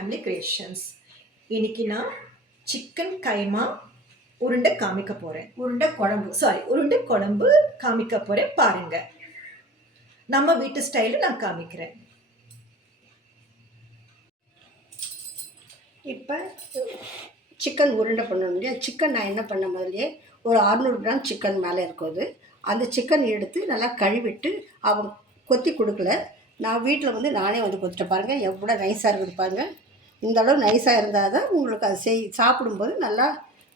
Family creations. இன்னைக்கு நான் chicken கைமா உருண்டை காமிக்க போகிறேன். உருண்டை குழம்பு காமிக்க போகிறேன். பாருங்க, நம்ம வீட்டு ஸ்டைலில் நான் காமிக்கிறேன். இப்போ சிக்கன் உருண்டை பண்ணணும் இல்லையா? சிக்கன் நான் என்ன பண்ண முதலே ஒரு 600 கிராம் சிக்கன் மேலே இருக்குது. அந்த சிக்கன் எடுத்து நல்லா கழுவிட்டு அவங்க கொத்தி கொடுக்கல. நான் வீட்டில் நானே கொத்திட்டேன். பாருங்கள் எவ்வளோ நைஸாக இருக்குது பாருங்கள். இந்த அளவு நைஸாக இருந்தால் தான் உங்களுக்கு அது சாப்பிடும்போது நல்லா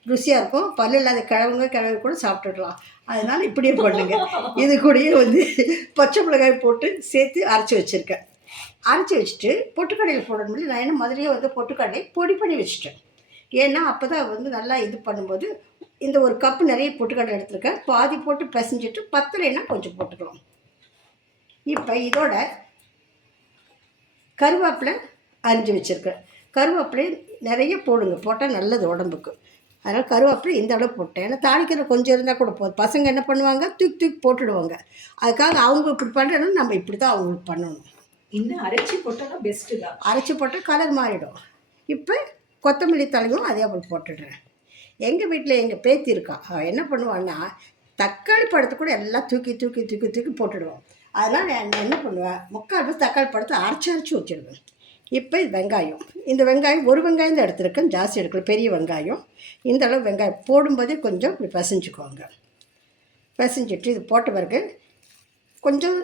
ருசியாக இருக்கும். பல்லு இல்லாத கிழவி கூட சாப்பிட்டுடலாம். அதனால் இப்படியே பண்ணுங்க. இது கூடயே பச்சை மிளகாய் போட்டு சேர்த்து அரைச்சி வச்சுருக்கேன். அரைச்சி வச்சுட்டு பொட்டுக்கடையில் போடணும். நான் என்ன முதலையே பொட்டுக்கடலை பொடி பண்ணி வச்சுட்டேன். ஏன்னா அப்போ தான் நல்லா இது பண்ணும்போது இந்த ஒரு கப்பு நிறைய பொட்டுக்கடலை எடுத்துருக்கேன். பாதி போட்டு பிசைஞ்சிட்டு பத்தலைன்னா கொஞ்சம் போட்டுக்கலாம். இப்போ இதோட கருவேப்பிலை அரிஞ்சு வச்சுருக்கேன். கருவேப்பிலை நிறைய போடுங்க, போட்டால் நல்லது உடம்புக்கு. அதனால் கருவேப்பிலை இந்த அளவு போட்டேன். ஏன்னா தாளிக்கிற கொஞ்சம் இருந்தால் கூட போதும். பசங்க என்ன பண்ணுவாங்க, தூக்கி போட்டுடுவாங்க. அதுக்காக அவங்க இப்படி பண்ணுறதுன்னு நம்ம இப்படி தான் அவங்களுக்கு பண்ணணும். இன்னும் அரைச்சி போட்டோன்னா பெஸ்ட்டு தான். அரைச்சி போட்டால் கலர் மாறிடும். இப்போ கொத்தமல்லி தலையும் அதே போல் போட்டுடுறேன். எங்கள் வீட்டில் எங்கள் பேத்தி இருக்கா, என்ன பண்ணுவான்னா தக்காளி பழத்தை கூட எல்லாம் தூக்கி போட்டுடுவோம். அதனால் நான் என்ன பண்ணுவேன், முக்கால் பேர் தக்காளி பழத்தை அரைச்சி வச்சுடுவேன். இப்போ இது வெங்காயம். இந்த வெங்காயம் ஒரு வெங்காயம் தான் எடுத்துருக்கேன், ஜாஸ்தி எடுக்கல. பெரிய வெங்காயம் இந்த அளவு வெங்காயம் போடும்போதே கொஞ்சம் இப்படி பிசைஞ்சுக்குவாங்க. பிசைஞ்சிட்டு இது போட்ட பிறகு கொஞ்சம்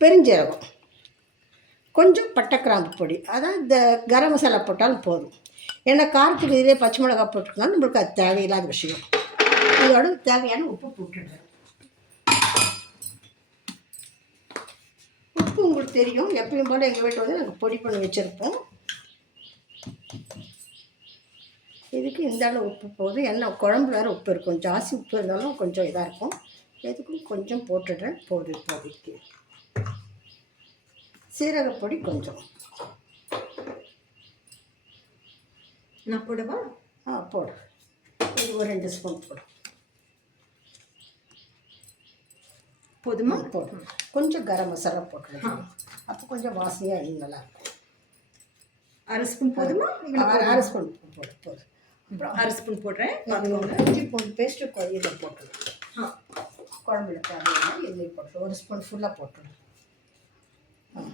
பெருஞ்சீரகம், கொஞ்சம் பட்டை கிராம்பு பொடி, அதான் இந்த கரம் மசாலா போட்டாலும் போதும். ஏன்னா காரத்துக்கு இதிலே பச்சை மிளகா போட்டுருக்கனால நம்மளுக்கு அது தேவையில்லாத விஷயம். இதோட தேவையான உப்பு போட்டுடுறேன். உப்பு உங்களுக்கு தெரியும், எப்பயும் போல் எங்கள் வீட்டில் நாங்கள் பொடி பண்ணி வச்சுருப்போம். இதுக்கு இந்த அளவு உப்பு போதும். ஏன்னா குழம்பு வேறு உப்பு இருக்கும். ஜாஸ்தி உப்பு இருந்தாலும் கொஞ்சம் இதாக இருக்கும். எதுக்கும் கொஞ்சம் போட்டுடுறேன். போதும். இப்போதைக்கு சீரகப்பொடி கொஞ்சம் நான் போடவா? போடு. இது ஒரு 2 ஸ்பூன் போடும். போதுமா? போடும். கொஞ்சம் கரம் மசாலா போட்டுருக்கோம். அப்போ கொஞ்சம் வாசனையாக நல்லாயிருக்கும். அரை ஸ்பூன் போதுமா? அரை ஸ்பூன் போதும். அப்புறம் அரை ஸ்பூன் போடுறேன். இஞ்சி பூண்டு பேஸ்ட்டு இதில் போட்டுருவோம். குழம்புல தேவையான இதில் போட்டுருவோம். ஒரு ஸ்பூன் ஃபுல்லாக போட்டுருவோம்.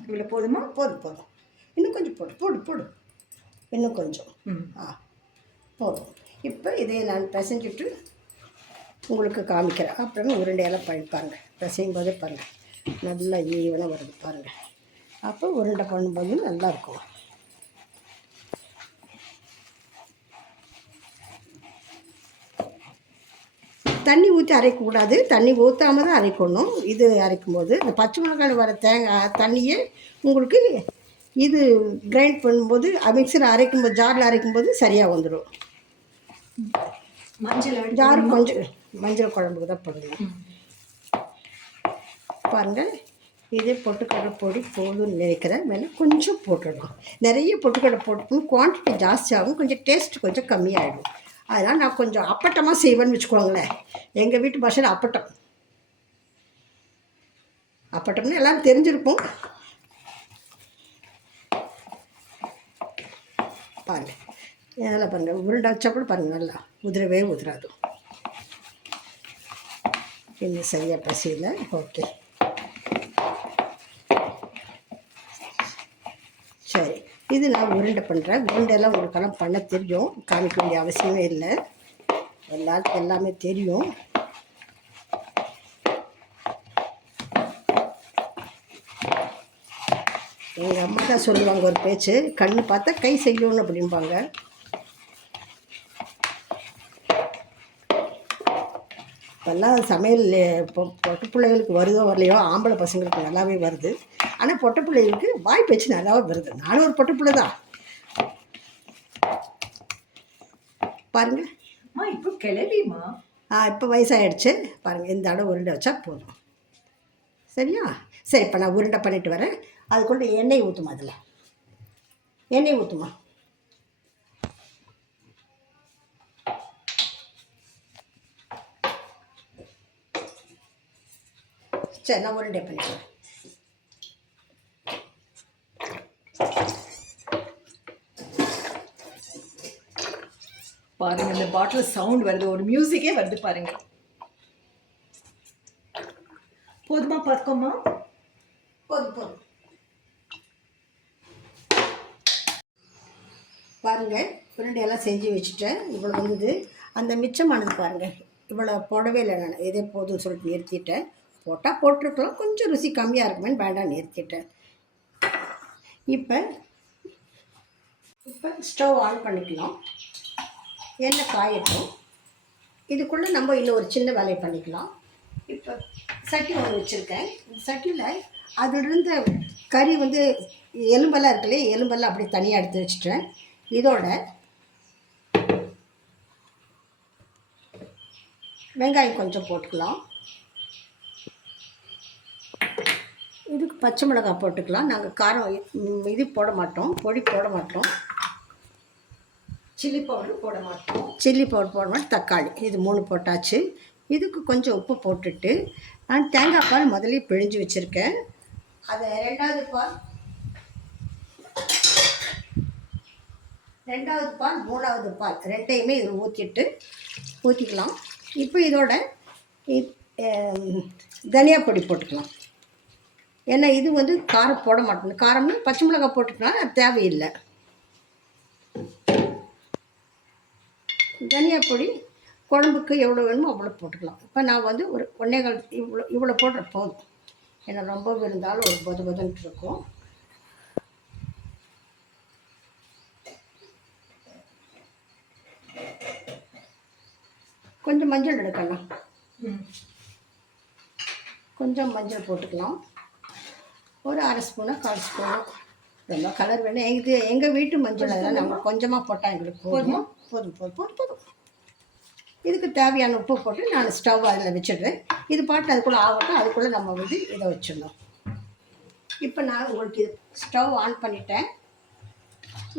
இவ்வளோ போதுமா? போதும். இன்னும் கொஞ்சம் போடு. இன்னும் கொஞ்சம் போதும். இப்போ இதை நான் பிசைஞ்சிட்டு உங்களுக்கு காமிக்கிறேன். அப்புறமே உருண்டையெல்லாம் பண்ணிப்பாருங்க. பிசையும் போதே பாருங்கள் நல்லா ஈவனாக வருது பாருங்கள். அப்போ உருண்டை பண்ணும்போது நல்லாயிருக்கும். தண்ணி ஊற்றி அரைக்கக்கூடாது. தண்ணி ஊற்றாமல் தான் அரைக்கணும். இது அரைக்கும்போது இந்த பச்சை மிளகாயில் வர தேங்காய் தண்ணியே உங்களுக்கு இது கிரைண்ட் பண்ணும்போது மிக்சியில் அரைக்கும்போது ஜாரில் அரைக்கும்போது சரியாக வந்துடும். ஜாரு கொஞ்சம் மஞ்சள் குழம்புக்கு தான் போடணும். பாருங்கள், இதே பொட்டுக்கடலை பொடி போதும்னு நினைக்கிறேன். மேலே கொஞ்சம் போட்டுடணும். நிறைய பொட்டுக்கடலை போட்டுக்கணும். குவான்டிட்டி ஜாஸ்தியாகும், கொஞ்சம் டேஸ்ட் கொஞ்சம் கம்மியாகிடும். அதனால் நான் கொஞ்சம் அப்பட்டமாக செய்வேன்னு வச்சுக்கோங்களேன். எங்கள் வீட்டு பாஷையில் அப்பட்டம்னு எல்லோரும் தெரிஞ்சிருக்கும். பாருங்கள், இதெல்லாம் பாருங்கள். உருண்டை வச்சா கூட பாருங்கள் நல்லா உதிராது. இன்னும் சரியாக பசியில். ஓகே, சரி. இது நான் உருண்டை பண்ணுறேன். உருண்டையெல்லாம் உங்களுக்கெல்லாம் பண்ண தெரியும், காமிக்க வேண்டிய அவசியமே இல்லை. எல்லாருக்கும் எல்லாமே தெரியும். எங்கள் அம்மா தான் சொல்லுவாங்க ஒரு பேச்சு, கண்ணு பார்த்தா கை செய்யணும் அப்படிம்பாங்க. இப்போல்லாம் சமையல் பொட்டை பிள்ளைகளுக்கு வருதோ வரலையோ, ஆம்பளை பசங்களுக்கு நல்லாவே வருது. ஆனால் பொட்டை பிள்ளைகளுக்கு வாய் பேச்சு நல்லாவே வருது. நானும் ஒரு பொட்டை பிள்ளை தான். பாருங்கள். இப்போ கிளவிமா இப்போ வயசாகிடுச்சு. பாருங்கள், இந்த அளவு உருண்டை வச்சா போதும். சரியா? சரி, இப்போ நான் உருண்டை பண்ணிட்டு வரேன். அதுக்குள்ள எண்ணெய் ஊற்றுமா? அதில் எண்ணெய் ஊற்றுமா? சரி, நான் உருண்டை பண்ணிக்கிறேன். பாருங்க இந்த பாட்டில் சவுண்ட் வருது, ஒரு மியூசிக்கே வருது பாருங்க. போதுமா பார்க்கோமா? போதும் போதும். பாருங்கள், உருண்டையெல்லாம் செஞ்சு வச்சுட்டேன். இவ்வளோ வந்தது. அந்த மிச்சமானது பாருங்கள், இவ்வளோ போடவே இல்லை. நான் இதே போதும்னு சொல்லிட்டு நிறுத்திட்டேன். போட்டால் போட்டிருக்கலாம், கொஞ்சம் ருசி கம்மியாக இருக்குமேன்னு வேண்டாம் நிறுத்திட்டேன். இப்போ ஸ்டவ் ஆன் பண்ணிக்கலாம். எண்ணெய் காயட்டும். இதுக்குள்ளே நம்ம இன்னும் ஒரு சின்ன வேலையை பண்ணிக்கலாம். இப்போ சட்டி ஒன்று வச்சுருக்கேன். இந்த சட்டியில் அதில் இருந்த கறி வந்து எலும்பெல்லாம் இருக்குல்லையே, எலும்பெல்லாம் அப்படியே தனியாக எடுத்து வச்சுட்டேன். இதோட வெங்காயம் கொஞ்சம் போட்டுக்கலாம். இதுக்கு பச்சை மிளகாய் போட்டுக்கலாம். நாங்கள் காரம் இது போட மாட்டோம், பொடி போட மாட்டோம். சில்லி பவுடர் போட மாட்டோம். சில்லி பவுடர் போட மாட்டோம். தக்காளி இது 3 போட்டாச்சு. இதுக்கு கொஞ்சம் உப்பு போட்டுட்டு நான் தேங்காய் பால் முதல்ல பிழிஞ்சு வச்சுருக்கேன். அதை ரெண்டாவது பால், மூணாவது பால் ரெண்டையுமே இதில் ஊற்றிக்கலாம். இப்போ இதோட தனியா பொடி போட்டுக்கலாம். ஏன்னா இது வந்து காரம் போட மாட்டோம். காரம்னு பச்சை மிளகாய் போட்டுக்கலாம், அது தேவையில்லை. தனியா பொடி குழம்புக்கு எவ்வளோ வேணுமோ அவ்வளோ போட்டுக்கலாம். இப்போ நான் வந்து ஒரு 1.25 இவ்வளோ போடுற போதும். ஏன்னா ரொம்ப இருந்தாலும் ஒரு பொதுன்ட்டு இருக்கும். கொஞ்சம் மஞ்சள் எடுக்கலாம். கொஞ்சம் மஞ்சள் போட்டுக்கலாம். ஒரு 1/2 ஸ்பூனோ 1/4 ஸ்பூனோ, ரொம்ப கலர் வேணும். இது எங்கள் வீட்டு மஞ்சள், அதெல்லாம் நம்ம கொஞ்சமாக போட்டால் எங்களுக்கு போதும். இதுக்கு தேவையான உப்பு போட்டு நான் ஸ்டவ் அதில் வச்சிடுறேன். இது பாட்டு அதுக்குள்ளே ஆகட்டும். அதுக்குள்ளே நம்ம வந்து இதை வச்சிடணும். இப்போ நான் உங்களுக்கு ஸ்டவ் ஆன் பண்ணிட்டேன்.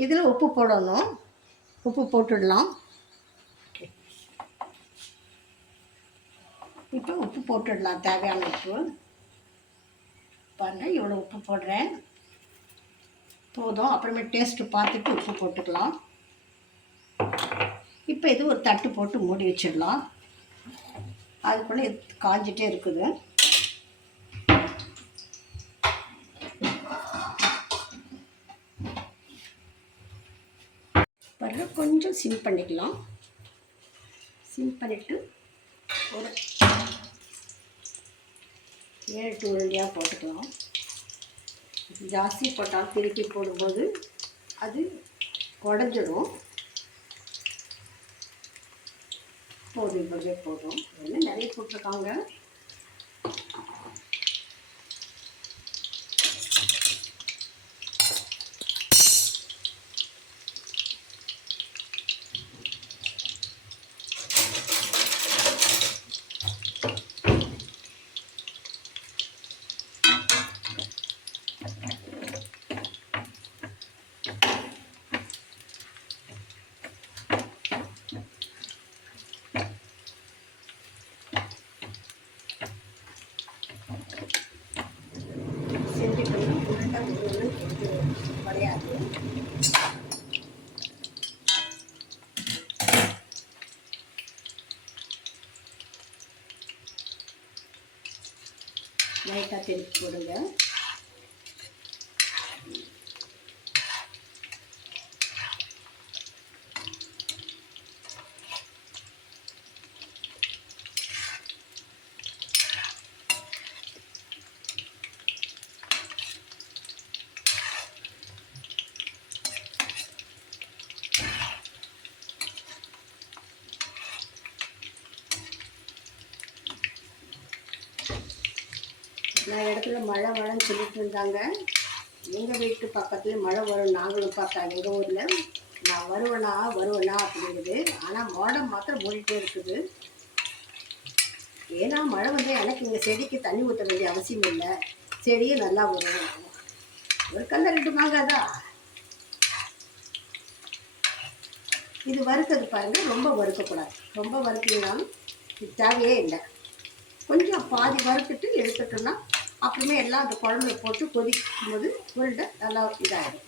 இதில் உப்பு போடணும். உப்பு போட்டுடலாம். இப்போ உப்பு போட்டுடலாம், தேவையான உப்பு. பாருங்கள், இவ்வளோ உப்பு போடுறேன், போதும். அப்புறமே டேஸ்ட்டு பார்த்துட்டு உப்பு போட்டுக்கலாம். இப்போ இது ஒரு தட்டு போட்டு மூடி வச்சிடலாம். அதுக்குள்ளே காஞ்சிட்டே இருக்குது. பாருங்க, கொஞ்சம் சிம் பண்ணிக்கலாம். சிம் பண்ணிவிட்டு ஒரு 7 உருண்டையாக போட்டுக்கலாம். ஜாஸ்தி போட்டால் திருப்பி போடும்போது அது உடஞ்சிடும். போதும், இப்போதே போதும். என்ன நிறைய போட்டிருக்காங்க. செஞ்சுக்கணும். உருண்டை கிடையாது. லைட்டாக திருப்பி போடுங்க. நான் இடத்துல மழைன்னு சொல்லிட்டு இருந்தாங்க. எங்கள் வீட்டு பக்கத்தில் மழை வரும், நாங்களும் பார்த்தாங்க எங்கள் ஊரில். நான் வருவேனா அப்படிங்குது. ஆனால் மோடம் மாத்திரம் மூடிட்டே இருக்குது. ஏன்னா மழை வந்து எனக்கு இங்கே செடிக்கு தண்ணி ஊற்ற வேண்டிய அவசியம் இல்லை. செடியும் நல்லா வரும். ஒரு கல்ல 2 மாங்காதா. இது வறுக்கிறது பாருங்கள், ரொம்ப வறுக்கக்கூடாது. ரொம்ப வறுத்தீங்கன்னாலும் இது தேவையே இல்லை. கொஞ்சம் பாதி வறுத்துட்டு எடுத்துட்டோம்னா அப்புறமே எல்லாம் அந்த குழம்புல போட்டு கொதிக்கும் போது உருண்டை நல்லா இதாகிடும்.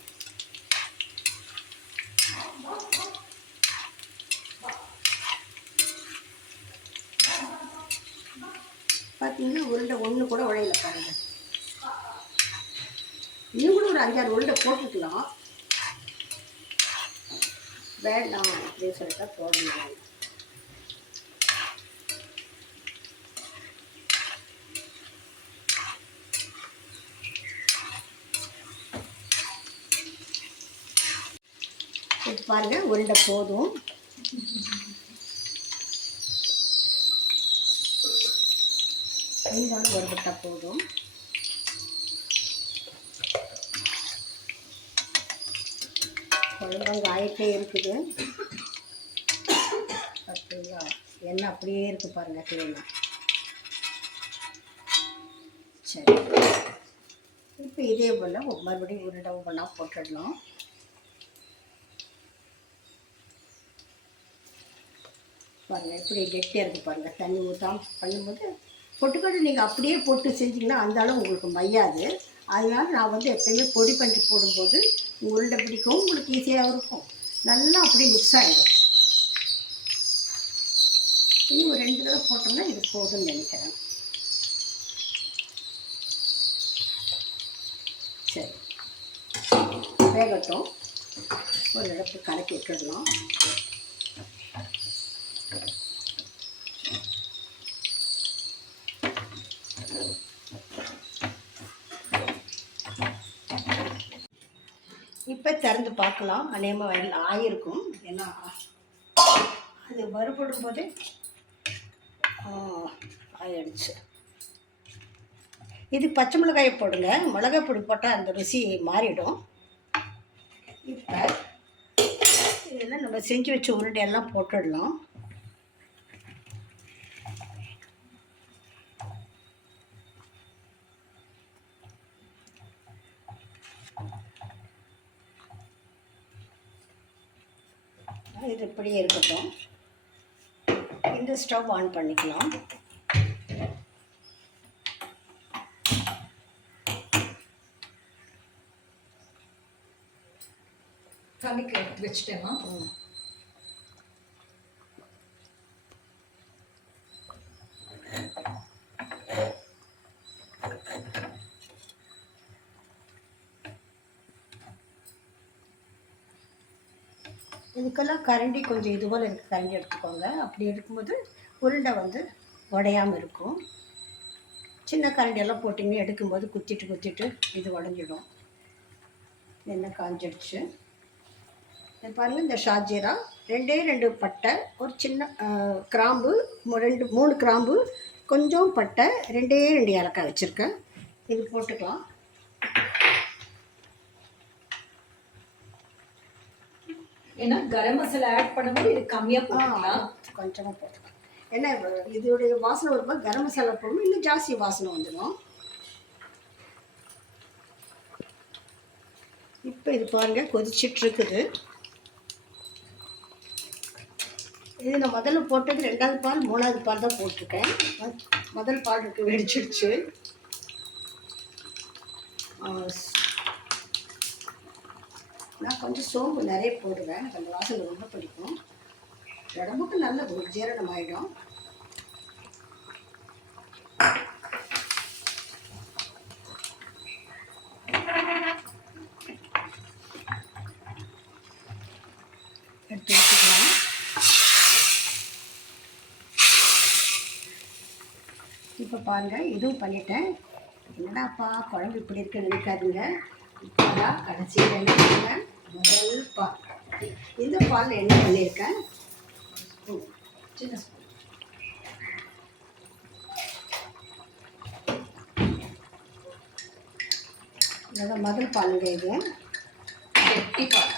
பார்த்தீங்கன்னா உருண்டை ஒன்று கூட உடையில பாருங்கள். இன்னும் கூட ஒரு 5-6 உருண்டை போட்டுக்கலாம். வேண்டாம் அப்படின்னு சொல்லிட்டா போடணும். இது பாருங்கள் உருண்டை போதும். இருந்தாலும் ஒரு பட்டா போதும். குழம்பு ஆயிட்டே இருக்குது. பார்த்தீங்களா எண்ணெய் அப்படியே இருக்குது பாருங்கள் கிளீனாக. சரி, இப்போ இதே போல் மறுபடியும் உருண்டை ஒவ்வொன்றா போட்டுடலாம். பாருங்கள் எப்படி கெட்டியாக இருக்குது பாருங்கள். தண்ணி ஊற்றாம பண்ணும்போது பொட்டுக்கடலை நீங்கள் அப்படியே போட்டு செஞ்சிங்கன்னா அந்த அளவு உங்களுக்கு மையாது. அதனால நான் வந்து எப்பயுமே பொடி பண்ணி போடும்போது உருண்டை பிடிக்கவும் உங்களுக்கு ஈஸியாக இருக்கும். நல்லா அப்படியே மிக்ஸ் ஆகிடும். இன்னும் ஒரு 2 தடவை போட்டோம்னா இது போதும்னு நினைக்கிறேன். சரி, வேகட்டும். ஒரு இடத்துல கலக்கி விட்டுடலாம். இப்போ திறந்து பார்க்கலாம். அநேகமாக எல்லாம் ஆகிருக்கும். ஏன்னா அது வறுபடும் போது ஆயிடுச்சு. இது பச்சை மிளகாயை போடுங்க. மிளகாய் பொடி போட்டால் அந்த ருசி மாறிடும். இப்போ இதெல்லாம் நம்ம செஞ்சு வச்ச உருண்டையெல்லாம் போட்டுடலாம். இது இப்படியே இருக்கட்டும். இந்த ஸ்டவ் ஆன் பண்ணிக்கலாம். தண்ணிக்கு எடுத்து வச்சுட்டேமா. இதுக்கெல்லாம் கரண்டி கொஞ்சம் இது போல் இருக்குது. கரண்டி எடுத்துக்கோங்க. அப்படி எடுக்கும்போது உருண்டை வந்து உடையாமல் இருக்கும். சின்ன கரண்டியெல்லாம் போட்டிங்க எடுக்கும்போது குத்திட்டு இது உடஞ்சிடும். எண்ணெய் காஞ்சிடுச்சு. இது பாருங்கள், இந்த ஷாஜீரா 2 பட்டை, ஒரு சின்ன கிராம்பு, 3 கிராம்பு, கொஞ்சம் பட்டை, 2 ஏலக்காய் வச்சுருக்கேன். இது போட்டுக்கலாம். ஏன்னா கரம் மசாலா ஆட் பண்ணும்போது இது கம்மியாக போட்டுக்கலாம். கொஞ்சமாக போட்டுக்கலாம். ஏன்னா இதோடைய வாசனை வரும்போது கரம் மசாலா போடணும், இன்னும் ஜாஸ்தி வாசனை வந்துடும். இப்போ இது பாருங்கள் கொதிச்சிட்ருக்குது. இது நான் முதல்ல போட்டது 2வது பால் 3வது பால் தான் போட்டிருக்கேன். முதல் பால் இருக்கு வெடிச்சிடுச்சு. நான் கொஞ்சம் சோம்பு நிறைய போடுவேன். எனக்கு அந்த வாசனை ரொம்ப பிடிக்கும். உடம்புக்கு நல்ல ஜீரணம் ஆகிடும். எடுத்து வச்சுக்கலாம். இப்போ பாருங்கள், இதுவும் பண்ணிட்டேன். என்னடாப்பா குழம்பு இப்படி இருக்குன்னு நினைக்காதுங்க. இப்போதான் கடைசியில் என்ன பண்ணுவேன், முதல் பால். இந்த பாலில் என்ன பண்ணியிருக்கேன், சின்ன ஸ்பூன் இதான் முதல் பாலுங்க. இது கெட்டி பால்.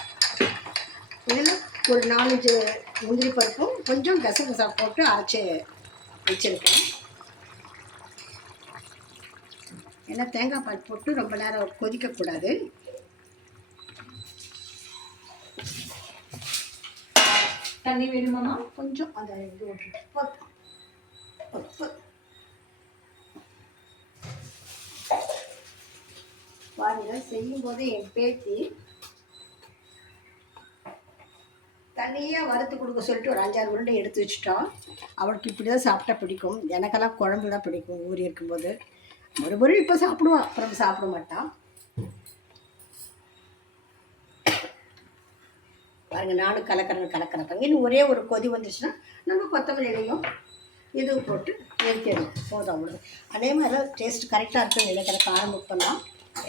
இதில் ஒரு 4-5 முந்திரி பருப்பும் கொஞ்சம் கசகசா போட்டு அரைச்சி வச்சுருக்கேன். ஏன்னா தேங்காய் பால் போட்டு ரொம்ப நேரம் கொதிக்கக்கூடாது. தண்ணி வேணுமாம்மா? கொஞ்சம் அந்த இது விட்டுட்டு பாருங்க. செய்யும் போதே என் பேத்தி தனியாக வறுத்து கொடுக்க சொல்லிட்டு ஒரு 5-6 உருண்டை எடுத்து வச்சுட்டோம். அவளுக்கு இப்படி தான் சாப்பிட்டா பிடிக்கும். எனக்கெல்லாம் குழம்பு தான் பிடிக்கும் ஊறி இருக்கும்போது. மறுபடியும் இப்போ சாப்பிடுவான், அப்புறம் சாப்பிட மாட்டான். பாருங்கள், நானும் கலக்கிறேன். இன்னும் ஒரே ஒரு கொதி வந்துச்சுன்னா நம்ம கொத்தமல்லி இலையும் இதுவும் போட்டு நிறுத்திடணும். போதும், அவ்வளோ. அதே மாதிரி டேஸ்ட் கரெக்டாக இருக்குன்னு நினைக்கிற காரம் உப்பெல்லாம்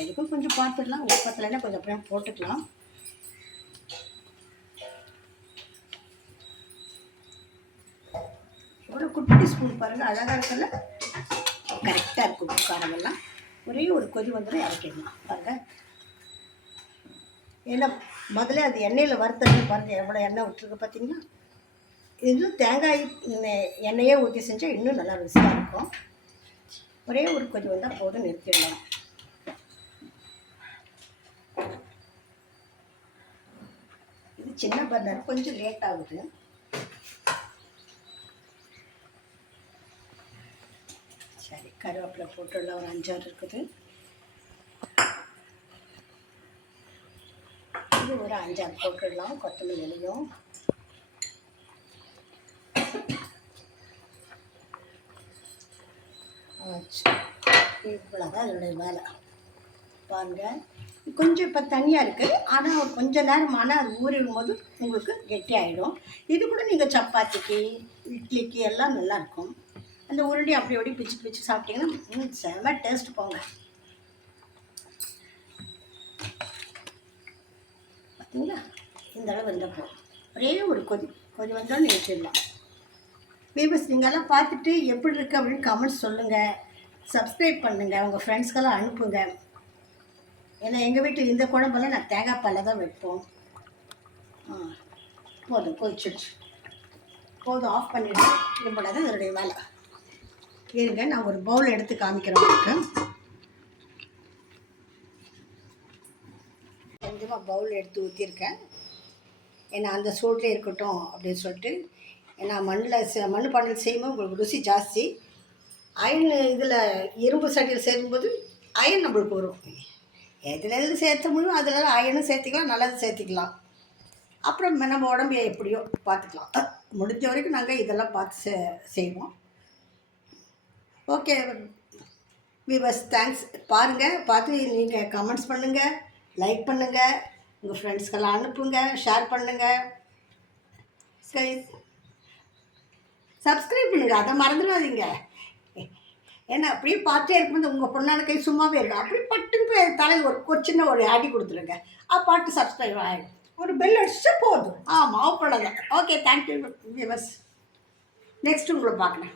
எதுக்கும் கொஞ்சம் பார்த்துக்கலாம். உப்பத்துலன்னா கொஞ்சம் அப்படியே போட்டுக்கலாம். எவ்வளோ குட்டி ஸ்பூன் பாருங்கள், அழகாக இருக்குல்ல. கரெக்டாக இருக்கும் உப்பு காரமெல்லாம். ஒரே ஒரு கொதி வந்துடும், இறக்கிடலாம். பாருங்கள், ஏன்னா முதல்ல அது எண்ணெயில் வறுத்தது பாருங்கள் எவ்வளோ எண்ணெய் விட்டுருக்கு பார்த்தீங்கன்னா. இது தேங்காய் எண்ணெயே ஊற்றி செஞ்சால் இன்னும் நல்லா ருசியாக இருக்கும். ஒரே ஒரு கொதி வந்தால் போதும், நிறுத்திடலாம். இது சின்ன பர்னர், கொஞ்சம் லேட் ஆகுது. சரி, கருவேப்பிலை போட்டுடலாம். ஒரு 5-6 இருக்குது. இது ஒரு 5-6 போட்டுடலாம். கொத்தமல்லி இலையும் இவ்வளோதான் இதோடைய வேலை. பாருங்கள், கொஞ்சம் இப்போ தனியாக இருக்குது. ஆனால் கொஞ்சம் நேரம் ஆனால் அது ஊறிடும் போது உங்களுக்கு கெட்டியாகிடும். இது கூட நீங்கள் சப்பாத்திக்கு, இட்லிக்கு எல்லாம் நல்லாயிருக்கும். அந்த உருண்டை அப்படி பிச்சு சாப்பிட்டீங்கன்னா செம டேஸ்ட் போங்க. பார்த்தீங்களா, இந்த அளவு வந்தப்போ ஒரே ஒரு கொதி வந்தாலும் நிறுத்திடலாம். வீவர்ஸ், நீங்கள்லாம் பார்த்துட்டு எப்படி இருக்குது அப்படின்னு கமெண்ட்ஸ் சொல்லுங்கள். சப்ஸ்கிரைப் பண்ணுங்கள், உங்கள் ஃப்ரெண்ட்ஸ்க்கெல்லாம் அனுப்புங்க. ஏன்னா எங்கள் வீட்டில் இந்த குழம்பெல்லாம் நான் தேங்காய் பாலில் தான் வைப்போம். போதும், கொதிச்சிடுச்சு. போதும், ஆஃப் பண்ணிவிடுங்க. இவ்வளோ தான் இதனுடைய வேலை. இருங்க, நான் ஒரு பவுல் எடுத்து காமிக்கிறேன் உங்களுக்கு. கொஞ்சமாக பவுல் எடுத்து ஊற்றிருக்கேன். ஏன்னா அந்த சூட்டில் இருக்கட்டும் அப்படின்னு சொல்லிட்டு. ஏன்னா மண் பானையில் செய்யும்போது உங்களுக்கு ருசி ஜாஸ்தி. அயன் இதில் இரும்பு சட்டியில் சேரும்போது அயன் நம்மளுக்கு வரும். எதில் சேர்த்த முடியும் அதில் அயனும் சேர்த்திக்கலாம், நல்லது சேர்த்திக்கலாம். அப்புறம் நம்ம உடம்பு எப்படியோ பார்த்துக்கலாம். முடிஞ்ச வரைக்கும் நாங்கள் இதெல்லாம் பார்த்து செய்வோம். Okay viewers, thanks. பாருங்கள், பார்த்து நீங்கள் கமெண்ட்ஸ் பண்ணுங்கள், லைக் பண்ணுங்கள், உங்கள் ஃப்ரெண்ட்ஸ்க்கெல்லாம் அனுப்புங்க, ஷேர் பண்ணுங்கள். சரி, சப்ஸ்கிரைப் பண்ணுங்கள், அதை மறந்துடாதீங்க. ஏன்னா அப்படியே பார்த்தே இருக்கும்போது உங்கள் பொண்ணான கை சும்மாவே இருக்கும். அப்படி பட்டுன்னு போய் தலையில் ஒரு சின்ன ஒரு அடி கொடுத்துருங்க. பாட்டு சப்ஸ்கிரைப் ஆகிடும். ஒரு பெல் அடிச்சா போதும். ஆமாம், அவ்வளோதான். Okay, thank you viewers. நெக்ஸ்ட் உங்களை பார்க்குறேன்.